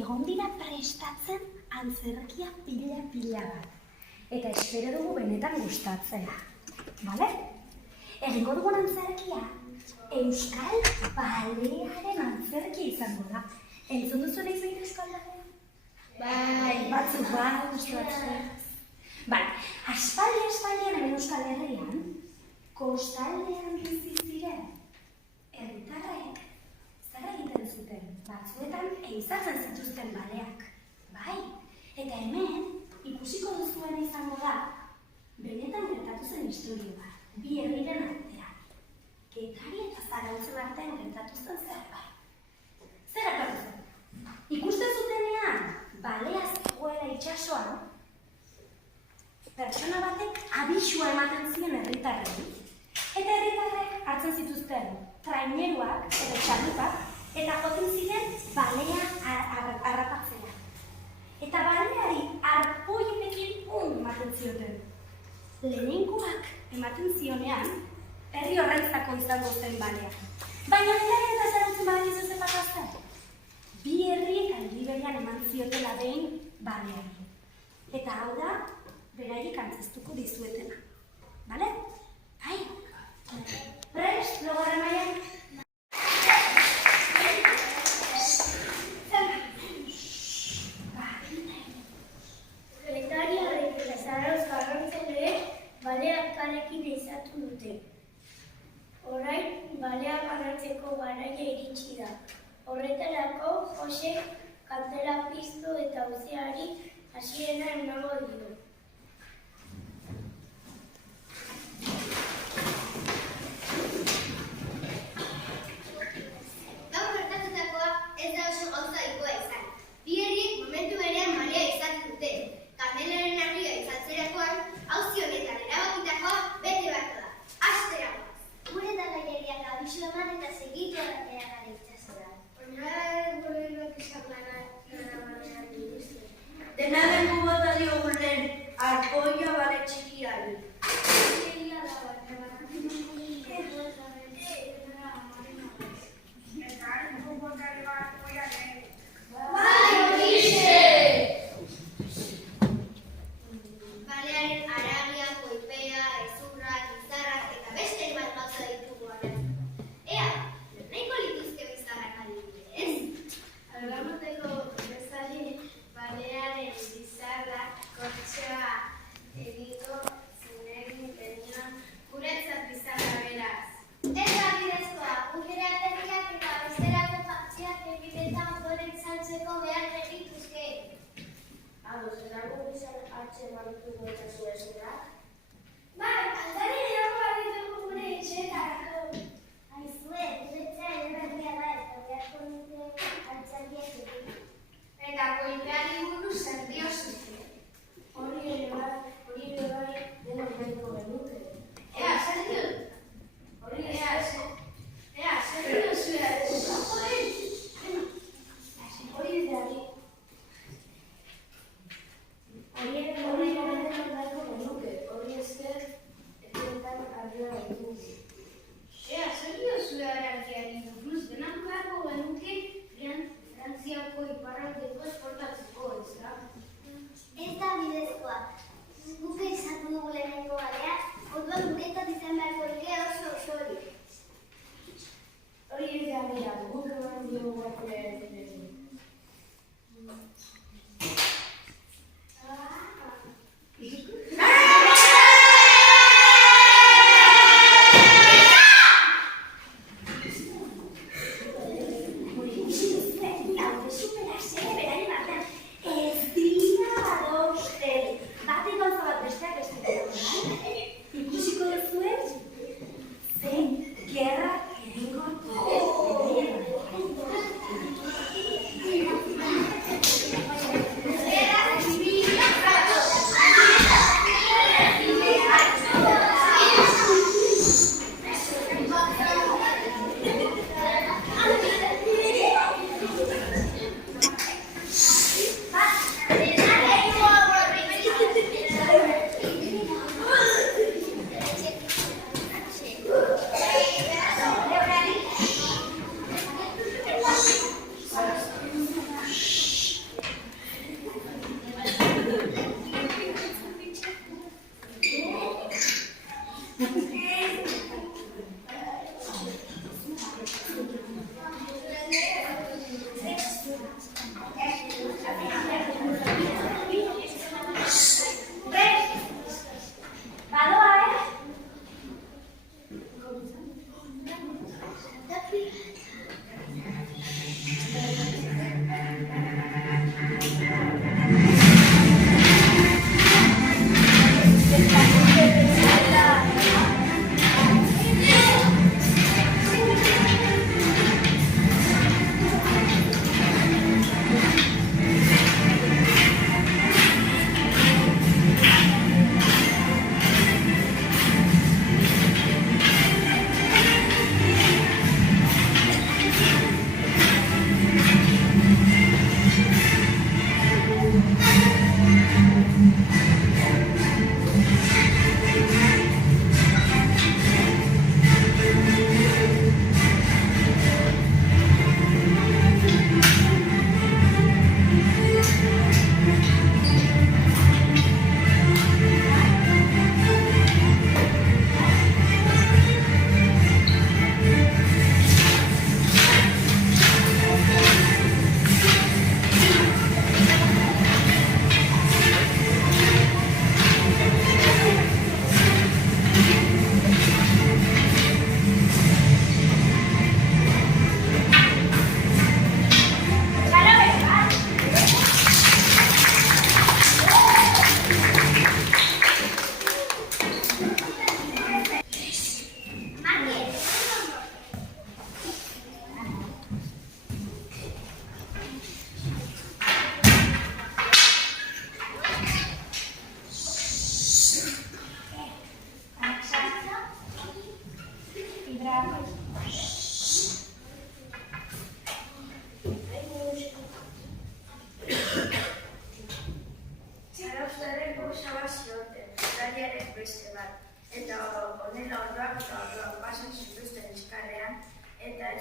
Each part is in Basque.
egon dira prestatzen antzerkia pila bat. Eta espero dugu benetan gustatzea. Bale? Egingo dugun antzerkia, Euskal Balearen antzerkia izango da. Entzun duzu nahi zein Euskal Balea? Bai, batzuk gustatzen. Bai, aspaldian hemen Euskal Herrian, kostaldean bizi ziren herritarrek zer egiten zuten, batzuetan ehizatzen zituzten baleak. Bai, eta hemen ikusiko duzuen izango da, benetan gertatu zen historio bat, bi herriren artean. Getari eta Zarautzen artean gertatu zen zerbait. Zer gertatu zen? Ikusten zutenean, balea zegoela itsasoan, pertsona batek abisua ematen zien herritarrei. Eta herritarrek hartzen zituzten traineruak edo txalupak eta jotzen ziren balea harrapatzea. Eta baleari arpoienekin ematen zioten. Lehenengoak ematen zionean, herri horrentzako izango zen balea. Baina Getarian eta Zarautzen badakizu zer gertatu zen? Bi herriek aldi berean eman ziotela behin baleari. Eta hau da, beraiek antzeztuko dizuetena. Bale? Bai? Prest, logarren mailan? Getariarrek eta Zarautzek baleak kalekin ehizatu dute. Orain, baleak banatzeko garaia iritsi da. Horretarako, Josek kantela piztu eta auziari hasiera emango dio. Gaur gertatutakoa ez da oso gauza ohikoa izan. Bi herriek momentu berean balea izan dute. Kandelaren argia izatzerakoan, auzi honetan erabakitakoa bete beharko da. Hastera goaz. Gure talaiariak abisu eman eta segitu atera gara itsasora. Baina gobernuak esan balean dituzte. Dena den bota diogun lehen arpoia bale txikiari. Balearen haragia, koipea, hezurrak, izarrak eta beste hainbat gauza ditugu orain. Ea, nahiko lituzke bizarrak adibidez? Algamoteko bezali balearen bizarrak kortxoa egiko zinegin genion guretzat bizarra beraz. Ez da bidezkoa, gure aterriak eta besterako jantziak egitetan goren saltzeko behar egituzke. Ados, eta gu bizar hartxe malutuko eta zuezurak? Bai, aldari erago ditugu gure etxeetarako. Aizue, guretzea eraberria da eta beharko nuke hartxaldiak egin. Eta koipeari buruz zer diozute. Hori ere bai denok nahiko genuke. Ea, zer dio? Zer diozue? Hori deari. Hori denok nahiko genuke. Hori esker, etxeetan argioa ditugu. Ea, zer diozue harakiari buruz denak beharko genuke Frantziako iparraldeko esportatzeko, ez da? Ez da bidezkoa. Guk izatu dugu lehenengo balea, orduan guretzat izan beharko ikea oso hori. Hori ez da dira, guk eman diogu bakoia Ikusiko duzuen, zein gerra egingo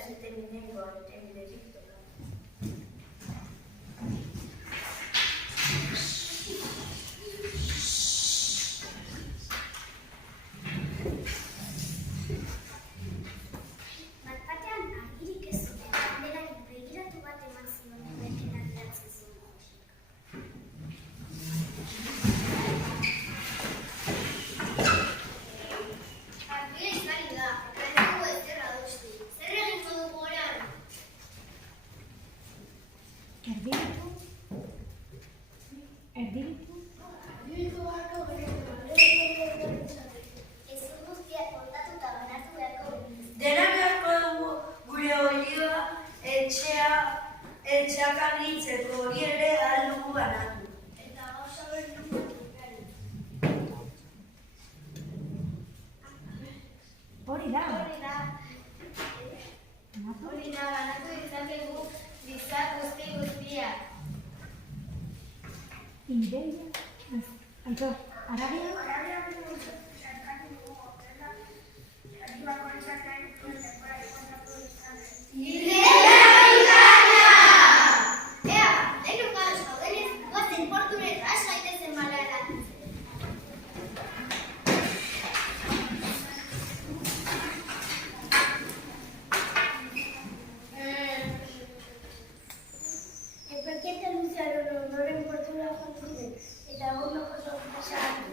esaten minengo, eta biderik toka. Bat-batean argirik ez zuten, denari begiratu bat eman zion beken adiratzen zuen Josek. Argia izari da, eta ez dugu ezer adostu. Zer egingo dugu orain? Erdiritu? Erdiritu? Ez guztiak kontatuta banatu beharko genituzke. Denak beharko dugu gure olioa etxeak anitzeko hori ere ahal dugu banatu. Eta gauza berdugu dukari. Hori da. Hori da, banatu ditzakegu bizar guztiak. Ideia. Aitor, arabia? Ea, denok ados gaudenez, goazen portunetara has gaitezen balea Epelketa luzearen ondoren portura joan ziren, eta egun oso pasa hartu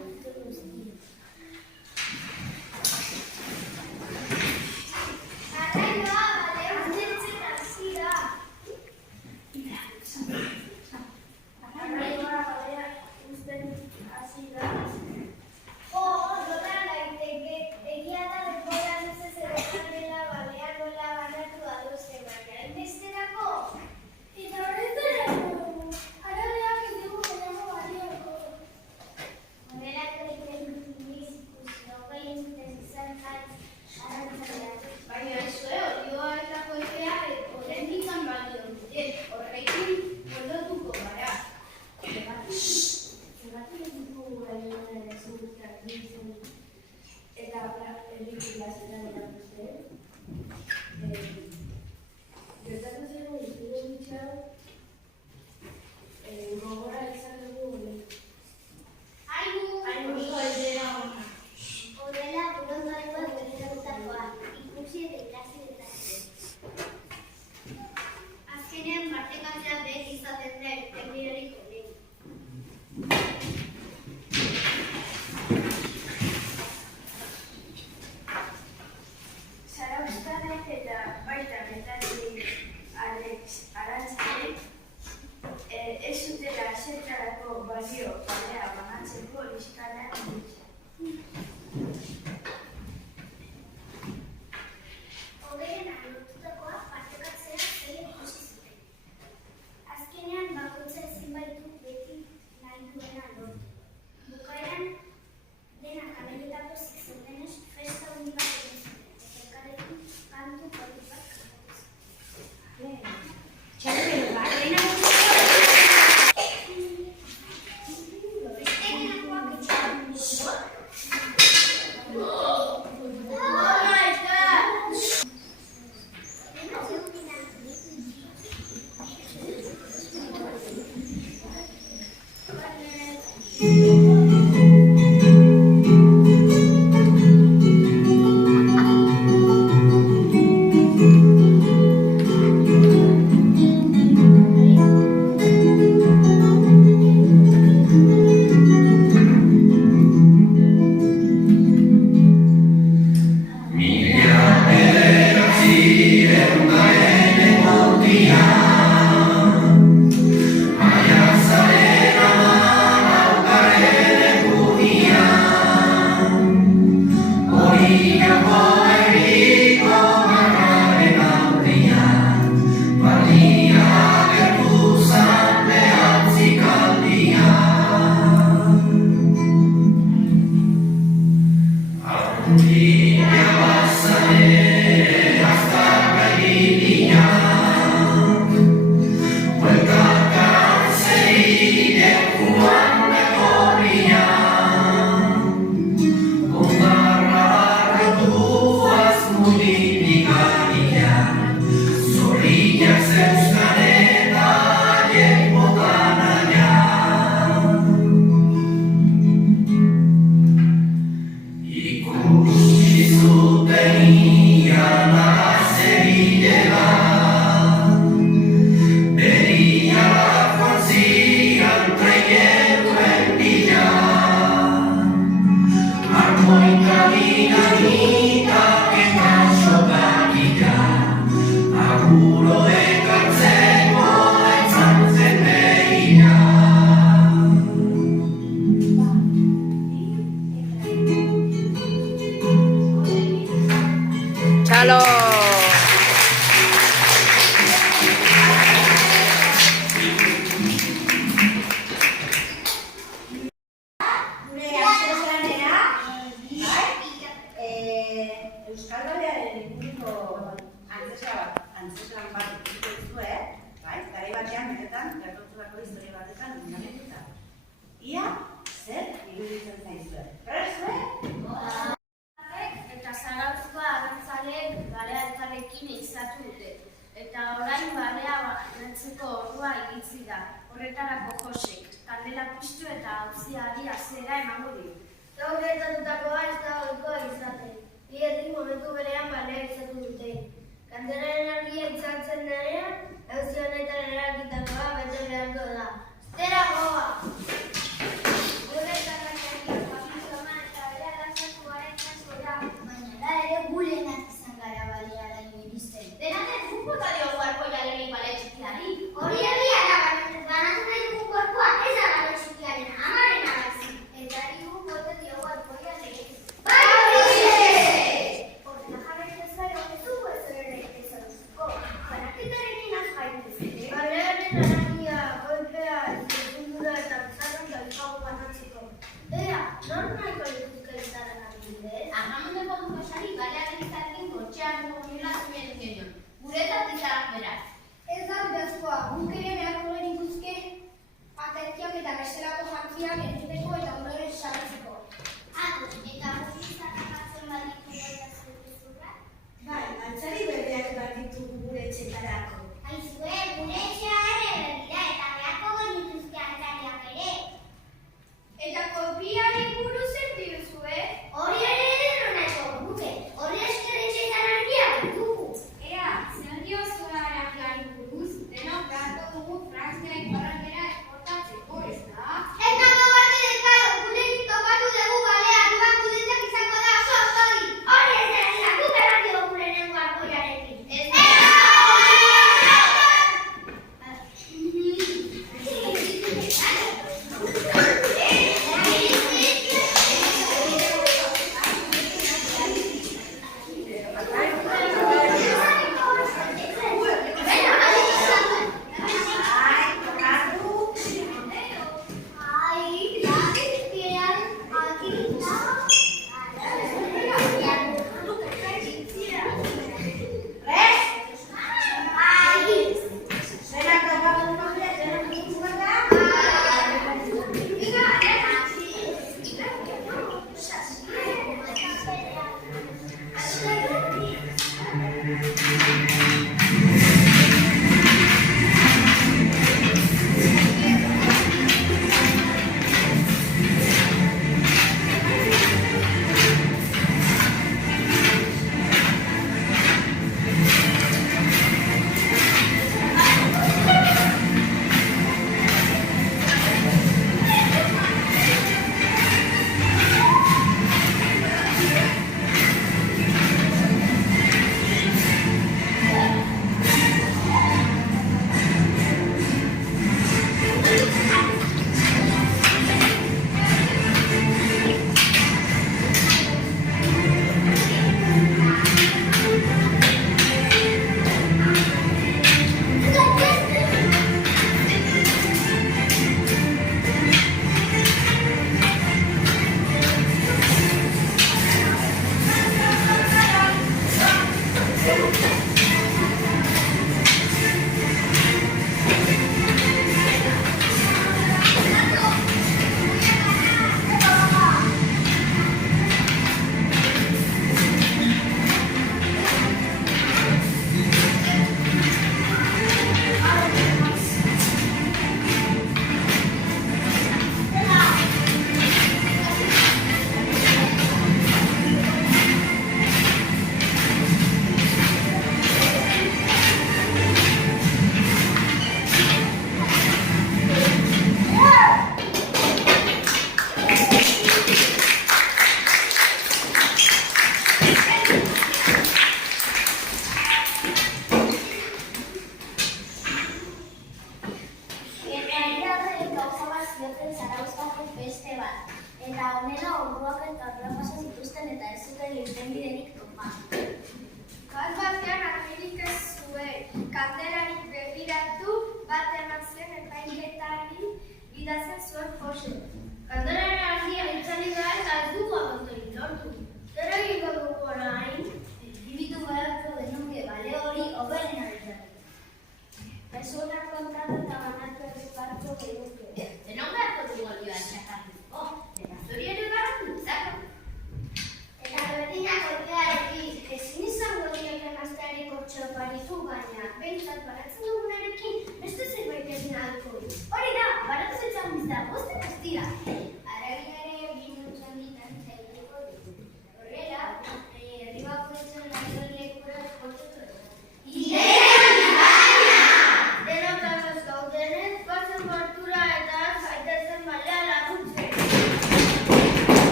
antzetan bat ikusiko duzue, bai, garai batean benetan gertatutako historia batetan oinarrituta. Ia, zer iruditzen zaizue? Prest, Eta Zarauzko abertzaleek barea elkarrekin izatu dute. Eta orain barea banatzeko ordua iritsi da. Horretarako Josek, kandela piztu eta auziari hasiera emango dio. Gaur gertatutakoa ez da ohikoa izaten. Bi herri momentu berean barea izatu dute. Kandelaren argia itzaltzen denean, auzi honetan erabakitakoa bete beharko da. Zera goa! Baina da ere gulenak izan gara baliaraino iristen. Dena den zupota dio guarko jaleri bale txikiari. Hori egia da, banatu nahi dugun gorpua ez da bale txikiaren amaren arazi. Eta hiru bote dio guarko jaleri. Bai, horixe! Horrela jarraitu ez gero, ez dugu ez ere ezagutuko. Banaketarekin azkaituzte. Balearen aragia, golpea, zuzundura eta bizarron daukagu banatzeko. Ea, nor nahiko lituzke izaren adibidez? Arramondeko duko sari balearen izarekin gortxean dugu nila zuen genion. Guretzat izarak beraz. Ez da bidezkoa, guk ere beharko genituzke aterkiak eta bestelako jantziak entzuteko eta ondoren sartzeko. Ados, eta hori izarrak atzen baditu gaita zurra? Bai, altzari berdeak bat ditugu gure etxetarako. Aizue, gure etxea ere berbida eta beharko genituzke antzariak ere. Eta kopiari buruz zer diozue? Hori ere edo nahiko guke, hori esker etxeetan argia dugu. Ea, zer diozue arakiari buruz, denok beharko dugu Frantziaek barrakera esportatzeko, ez da? Eta gogarri dekaro, gure topatu dugu balea, duan guretzak izango da oso ostori. Hori ez dira, guk erratio gure nengo arkoiarekin. Ez Eta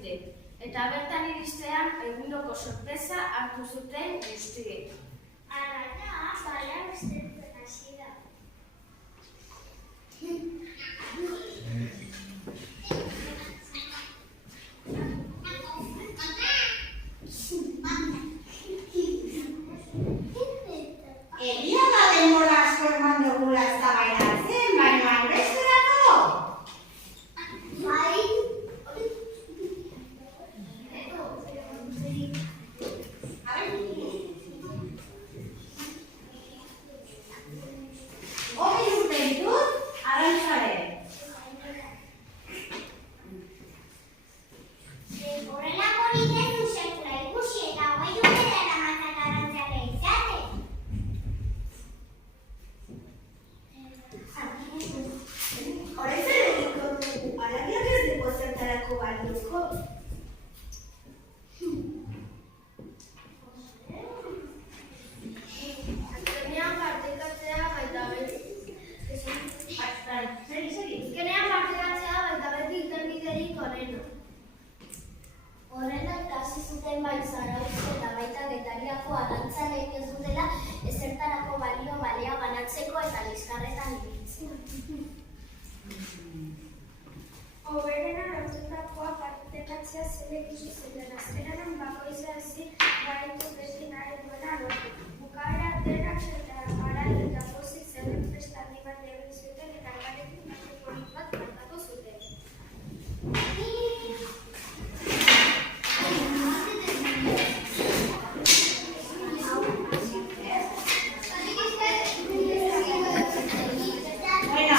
zuten. Eta bertan iristean egundoko sorpresa hartu zuten guztiek. Hala da, balea usteltzen hasi da. Egia da denbora asko eman dugula eztabaidatzen, baina hainbesterako? Bai. Hogei urte ditut, Arantzare. Horrelakorik ez du sekula ikusi eta 20 urte daramatzat Arantzale izaten. Horrez ere egingo dugu, alabiak ez dugu zertarako balioko. Azkenean partekatzea baita beti. Azkenean partekatzea baita beti irtenbiderik onena. Horrela ikasi zuten bai Zarautz eta baita Getariako Arantzaleek ez dutela ezertarako balio balea banatzeko eta liskarretan ibiltzen. Hoberena lortutakoa partekatzea zela ikusi zuten. Azkenean bakoitza ezin baitu beti nahi duena lortu. Bukaera denak eta garai eta pozik zeuden festa handi bat egin zuten eta elkarrekin beste polit bat markatu zuten. Bueno,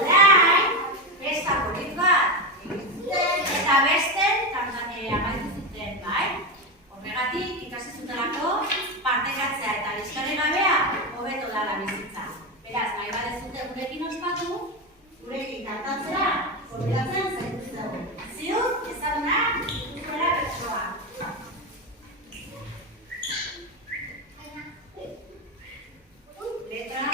orain, festa polit bat. Eta besten, amaitu zuten, bai? Horregatik, ikasi zutelako, partekatzea eta liskarri gabea, hobeto dala bizitza. Beraz, nahi badezute gurekin ospatu, gurekin kantatzea, gonbidatzen zaituztegu. Ziur, ezagunak, ikutuela bertsoa. Letra,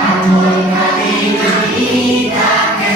Amor, cariño, vida, que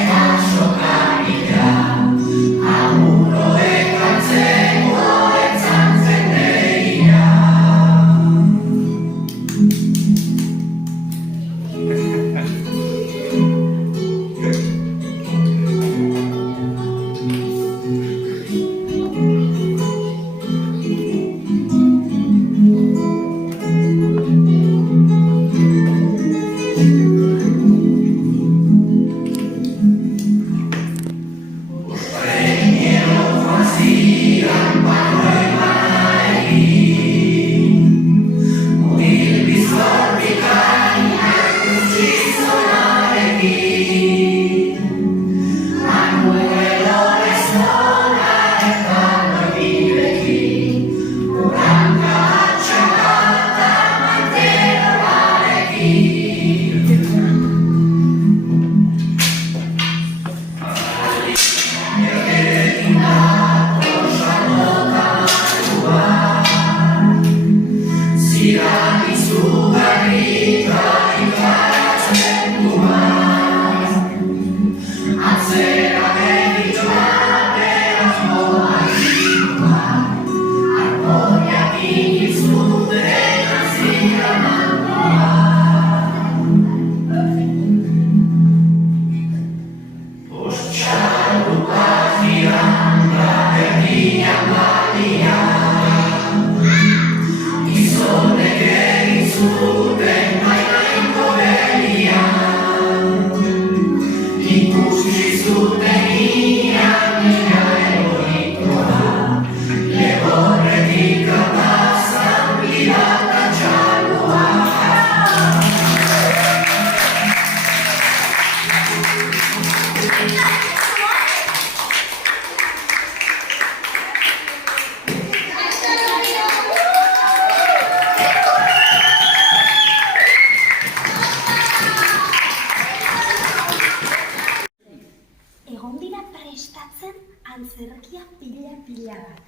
Egon dira prestatzen antzerkia pila bat.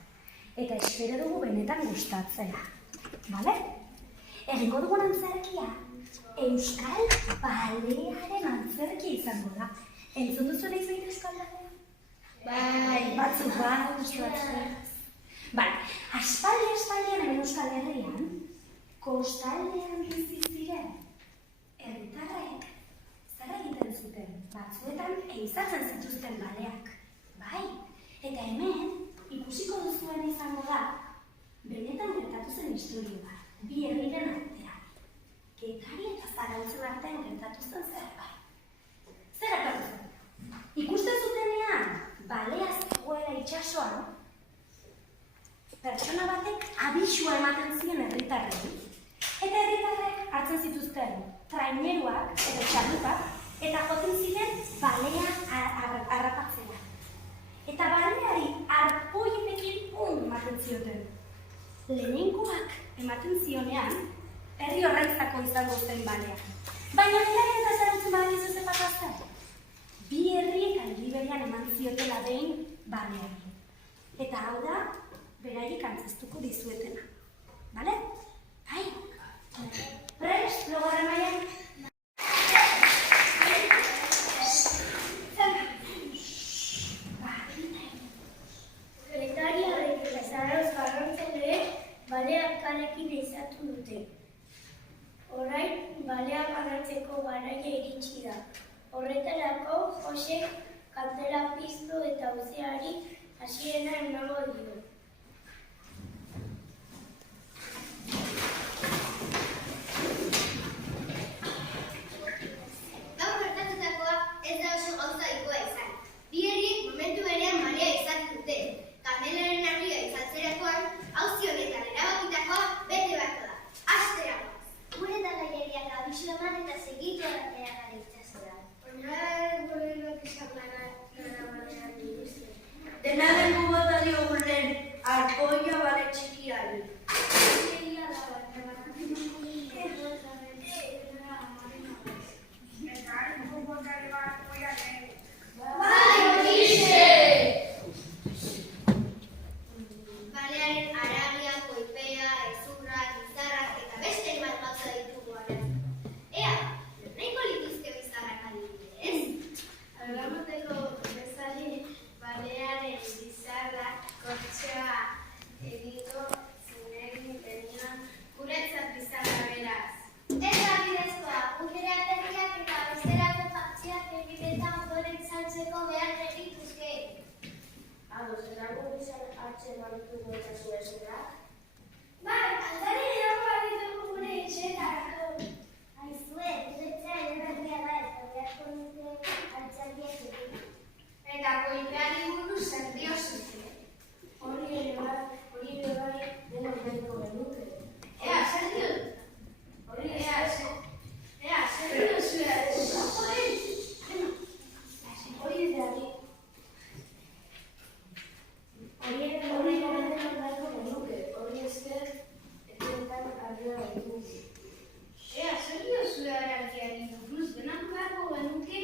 Eta espero dugu benetan gustatzea. Bale? Egingo dugun antzerkia Euskal Balearen antzerkia izango da. Entzun duzu nahi zein Euskal Balea? Bai. Batzuk gustatzen. Bale, aspaldian hemen Euskal Herrian, kostaldean bizi ziren herritarrek zer egiten zuten? Batzuetan ehizatzen zituzten baleak. Bai, eta hemen ikusiko duzuen izango da benetan gertatu zen istorioa, bi herriren artean. Getari eta Zarautzen artean gertatu zen zerbait. Zer gertatu zen? Ikusten zutenean balea zegoela itsasoan, pertsona batek abisua ematen zien herritarrei. Eta herritarrek hartzen zituzten traineruak edo txalupak eta jotzen ziren balea harrapatzea. Eta baleari arpoienekin ematen zioten. Lehenengoak ematen zionean, herri horrentzako izango zen balea. Baina Getarian eta Zarautzen badakizu zer pasa zen? Bi herriek aldi berean eman ziotela behin baleari. Eta hau da, beraiek antzeztuko dizuetena. Bale? Bai? Prest, laugarren mailan? Getariarrek eta Zarautz Garrantzalerek baleak kalekin ehizatu dute. Orain, balea banatzeko garaia iritsi da. Horretarako, Josek kandela piztu eta auziari hasiera emango dio. Gaur gertatutakoa ez da oso gauza ohikoa izan. Bi herriek momentu berean balea izan dute. Kandelaren argia izaltzerakoan, auzi honetan erabakitakoa bete beharko da. Hastera goaz. Gure talaiariak abisu eman eta segitu atera gara itsasora. Dena den bota diogun lehen, arpoia bale txikiari. Balearen haragia, koipea, ezurra, bizarrak eta beste hainbat gauza ditugu aratzen. Ea, nahiko lituzke bizarrak adibidez? Algamateko bezali balearen bizarrak kortxoa egingo zinegin tenion guretzat bizarra beraz. Ez da bidezkoa, gure aterriak eta besterako jantziak egibetan goren saltzeko behar egituzke. Ados, eta gu bizar hartzen barituko eta zuezurak? Bai, aldari erango baditugu gure etxeetarako. Aizue, guretzea erangarria da eta beharko nuke hartzaldiak egin. Eta koipeari buruz zer diozute. Hori ere bai, denok nahiko genuke. Ea, zer diot? Zer diozue? Hori edari. Hori denok nahiko genuke. Hori esker, etxeetan argia gaitugu. Ea, zer diozue aragiari buruz? Denak beharko genuke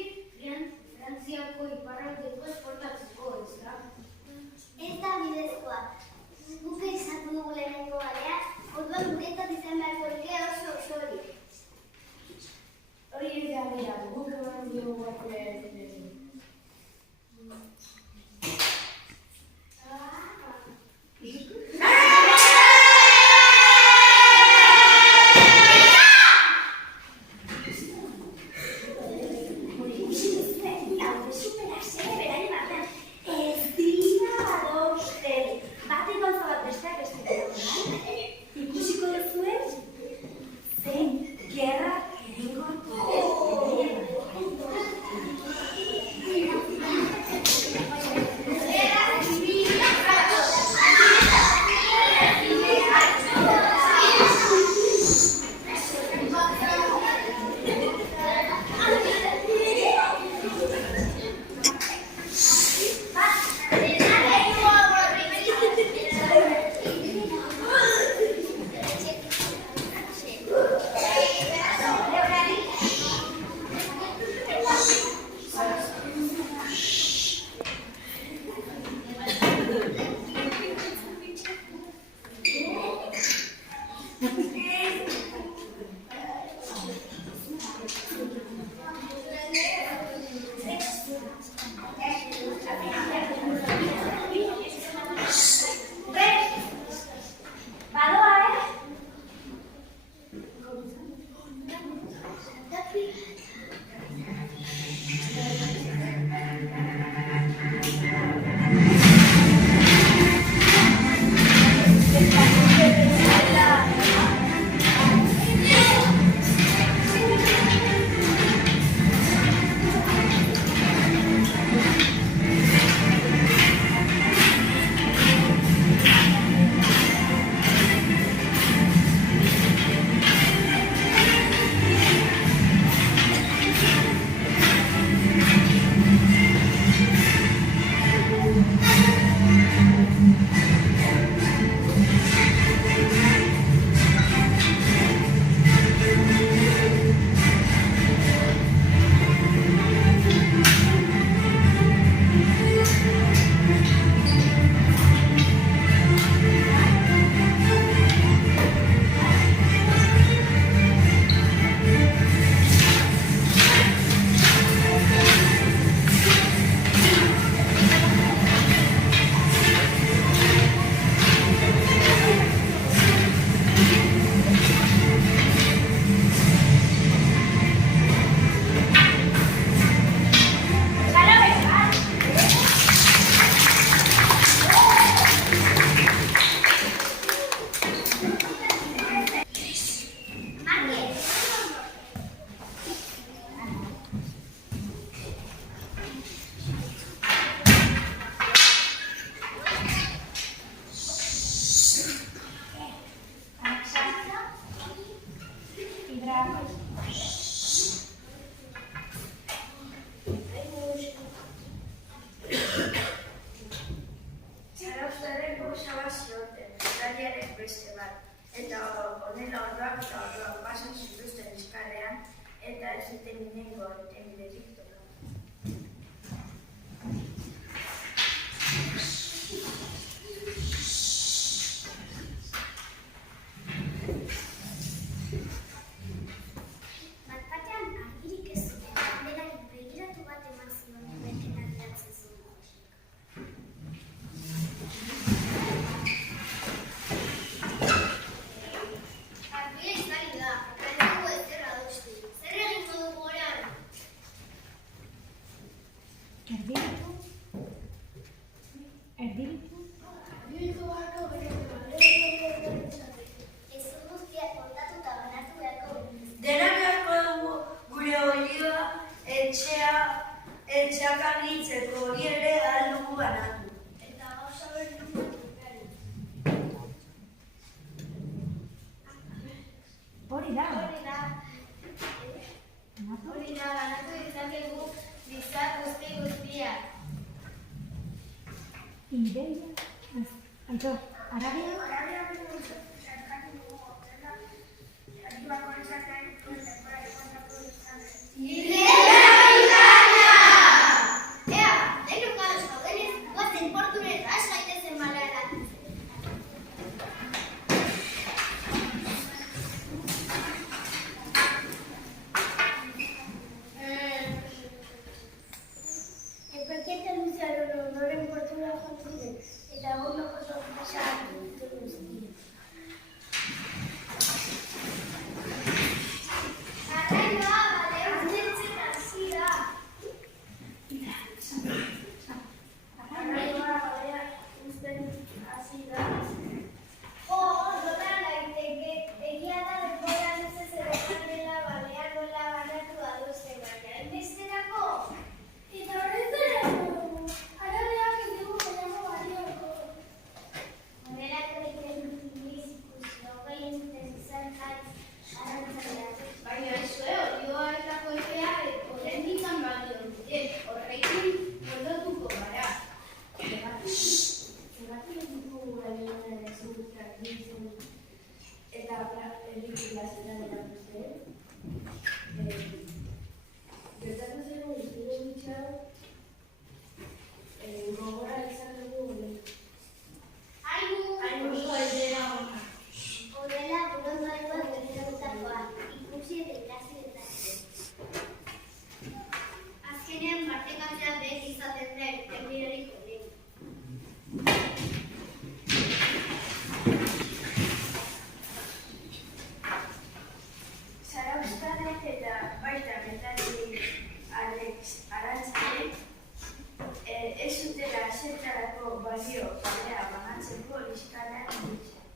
Erdiritu. Erdiritu. Ez guztiak kontatuta banatu beharko genituzke. Denak beharko dugu gure olioa etxeak argitzeko hori ere ahal dugu banatu. Eta gauza berdu gari. Hori da. Hori da, banatu ditzakegu bizar guztiak. Ideia. Aitor, arabia? Ea, denok ados gaudenez, goazen portunera has gaitezen balea Epaiketa luzearen ondoren portura joan ziren, eta egondoko sorpresa hartu zuten guztia. Arrainoa, bale, aztertzen hasi da. Arraioa balea uzten hasi da. Notan daiteke, egia da denbora luzez erokan dela balea nola banatu adosten, baina enbesterako. Eta horretarako, arabeak ez dugu gehiago balioko. Horrelako ikusi hogei urtez izan jaiz arantzaleak. Baina ezue, olioa eta koipea oraindik balio dute, horrekin moldatuko gara. Zergatik ez dugu balioaren ezagutrak biltzen eta pelikula zelan erakuzte? Gertatu zen guztien gutxau, gogora izan dugu Aigu! soldera ona. Horrela, burondoarekoa berriragutakoa, ikusi eta ikasi dezake. Azkenean, partekatzea beti izaten den, erdirorik onena. Zarauztarrek eta baita metari arantzarek ez zutela zertarako balio balea banatzeko liskanean ditzen.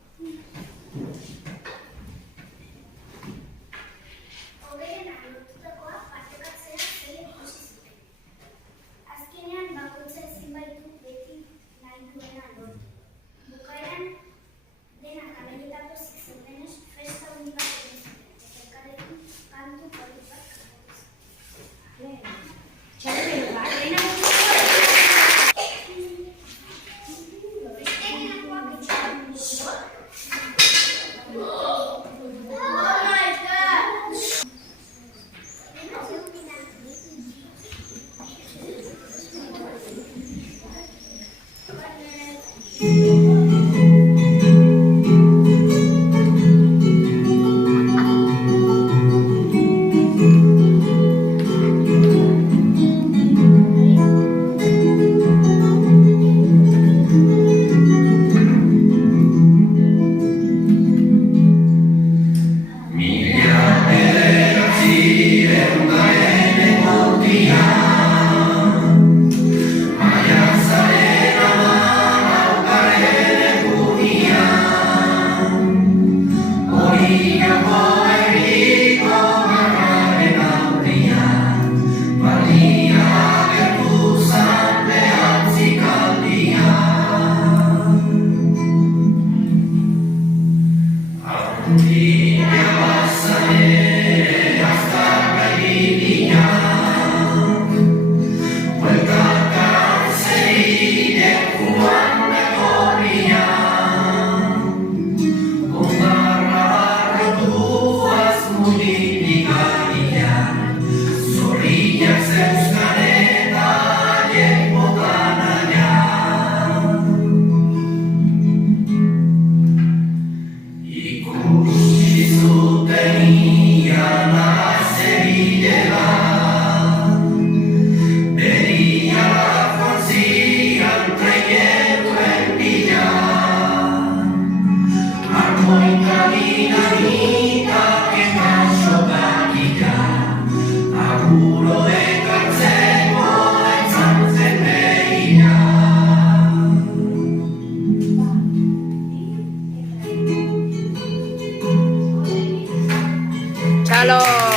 Hogeen lortutakoa partekatzea zelen ikusi zuten. Azkenean, bakoitza ezin baitu beti nahi duena lortu. Bukaeran, denak abeletako zeudenez festa handi bat egin zuten, eta elkarrekin kantu polit bat kantatu zuten. Txarrero bat, lehena Besteenakoak etxean dugu. Maiatzaren 14 Txalo!